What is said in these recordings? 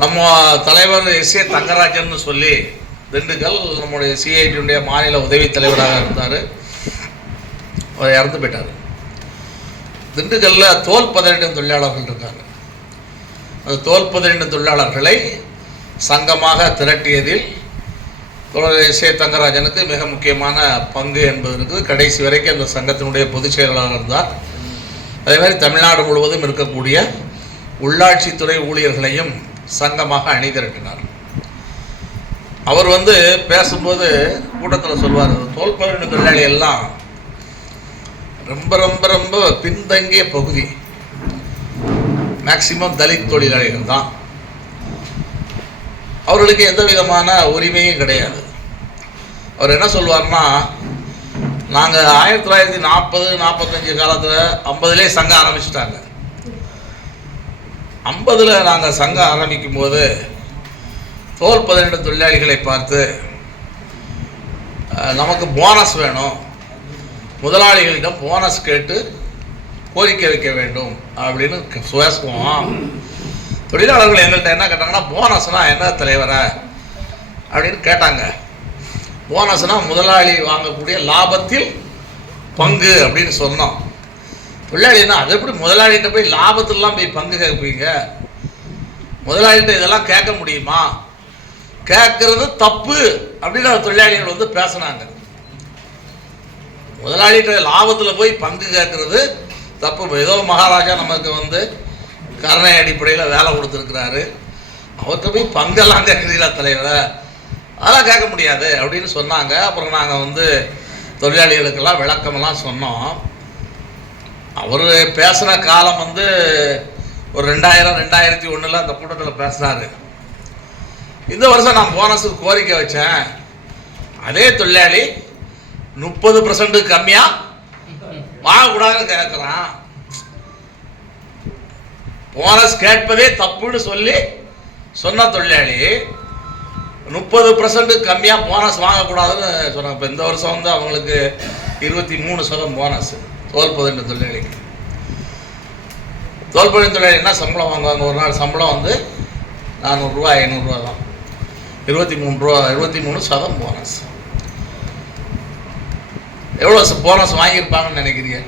நம்ம தலைவர் S A Thangarajan சொல்லி திண்டுக்கல் நம்முடைய சிஐடியுடைய மாநில உதவி தலைவராக இருந்தார். அவர் இறந்து போயிட்டார். திண்டுக்கல்ல தோல் பதனிடும் தொழிலாளர்கள் இருக்காங்க. அந்த தோல் பதனிடும் தொழிலாளர்களை சங்கமாக திரட்டியதில் தோழர் எஸ் ஏ தங்கராஜனுக்கு மிக முக்கியமான பங்கு என்பது இருக்குது. கடைசி வரைக்கும் அந்த சங்கத்தினுடைய பொதுச் செயலாளர் இருந்தார். அதே மாதிரி தமிழ்நாடு முழுவதும் இருக்கக்கூடிய உள்ளாட்சித்துறை ஊழியர்களையும் சங்கமாக அணிதிரட்டினார். அவர் வந்து பேசும்போது கூட்டத்தில் சொல்வார் தோல் தொழிலாளி எல்லாம் ரொம்ப ரொம்ப ரொம்ப பின்தங்கிய பகுதி. மேக்சிமம் தலித் தொழிலாளிகள் தான். அவர்களுக்கு எந்த விதமான உரிமையும் கிடையாது. அவர் என்ன சொல்வார்னா நாங்கள் ஆயிரத்தி தொள்ளாயிரத்தி நாற்பது நாற்பத்தஞ்சு காலத்தில் ஐம்பதுலேயே சங்கம் ஆரம்பிச்சிட்டாங்க. ஐம்பதில் நாங்கள் சங்கம் ஆரம்பிக்கும் போது தோல் பதினெட்டு தொழிலாளிகளை பார்த்து நமக்கு போனஸ் வேணும். முதலாளிகளிடம் போனஸ் கேட்டு கோரிக்கை வைக்க வேண்டும் அப்படின்னு க- தொழிலாளர்கள் எங்கள்கிட்ட என்ன கேட்டாங்கன்னா போனஸ்னால் என்ன தலைவரை? அப்படின்னு கேட்டாங்க. போனஸ்னால் முதலாளி வாங்கக்கூடிய லாபத்தில் பங்கு அப்படின்னு சொன்னோம். தொழிலாளின்னா அது எப்படி முதலாளிகிட்ட போய் லாபத்திலாம் போய் பங்கு கேட்பீங்க? முதலாளிகிட்ட இதெல்லாம் கேட்க முடியுமா? கேட்கறது தப்பு அப்படின்னு தொழிலாளிகள் வந்து பேசுனாங்க. முதலாளிகிட்ட லாபத்தில் போய் பங்கு கேட்கறது தப்பு. ஏதோ மகாராஜா நமக்கு வந்து கருணை அடிப்படையில் வேலை கொடுத்துருக்கிறாரு. அவர்கிட்ட போய் பங்கெல்லாம் கேட்குறீங்களா தலைவரை? அதெல்லாம் கேட்க முடியாது அப்படின்னு சொன்னாங்க. அப்புறம் நாங்கள் வந்து தொழிலாளிகளுக்கெல்லாம் விளக்கமெல்லாம் சொன்னோம். அவர் பேசுகிற காலம் வந்து ஒரு ரெண்டாயிரம் ரெண்டாயிரத்தி ஒன்றில் அந்த கூட்டத்தில் பேசினாரு இந்த வருஷம் நான் போனஸுக்கு கோரிக்கை வச்சேன். அதே தொழிலாளி முப்பது பர்சன்ட் கம்மியாக வாங்கக்கூடாதுன்னு கேட்குறான் போனஸ் கேட்பதே தப்புன்னு சொல்லி சொன்ன தொழிலாளி முப்பது பர்சன்ட் கம்மியாக போனஸ் வாங்கக்கூடாதுன்னு சொன்னாங்க இப்போ இந்த வருஷம் வந்து அவங்களுக்கு இருபத்தி மூணு சதம் போனஸ் தோல் பதினெட்டு தொழிலாளிக்கு தோல் தொழிலாளி என்ன சம்பளம் வாங்குவாங்க? ஒரு நாள் சம்பளம் வந்து நானூறுரூவா ஐநூறுரூவா தான். இருபத்தி மூணு ரூபா இருபத்தி மூணு சதம் போனஸ் எவ்வளோ போனஸ் வாங்கியிருப்பாங்கன்னு நினைக்கிறீங்க?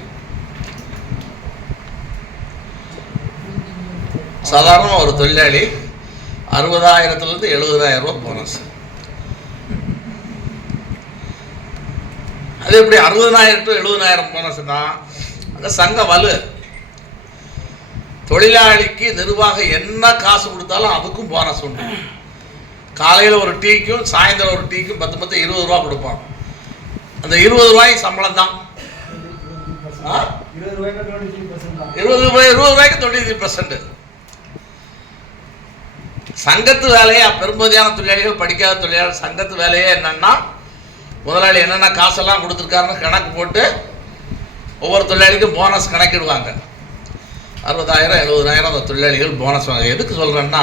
சாதாரண ஒரு தொழிலாளி அறுபதாயிரத்துலேருந்து எழுபதாயிரம் ரூபா போனஸ் அது எப்படி அறுபதனாயிரம் டு எழுபதாயிரம் போனஸ்னா அந்த சங்க வலு தொழிலாளிக்கு நிர்வாகம் என்ன காசு கொடுத்தாலும் அதுக்கும் போனஸ் உண்டு. காலையில் ஒரு டீக்கும் சாயந்தரம் ஒரு டீக்கும் பத்து பத்து இருபது ரூபா கொடுப்பான். அந்த இருபது ரூபாய் சம்பளம் தான். இருபது ரூபாய் இருபது ரூபாய்க்கு தொண்ணூற்றி பர்சன்ட் சங்கத்து வேலையா? பெரும்பகுதியான தொழிலாளிகள் படிக்காத தொழிலாளர் சங்கத்து வேலையே என்னன்னா முதலாளி என்னென்ன காசெல்லாம் கொடுத்துருக்காருன்னு கணக்கு போட்டு ஒவ்வொரு தொழிலாளிக்கும் போனஸ் கணக்கிடுவாங்க. அறுபதாயிரம் எழுபதாயிரம் அந்த தொழிலாளிகள் போனஸ் வாங்க எதுக்கு சொல்கிறேன்னா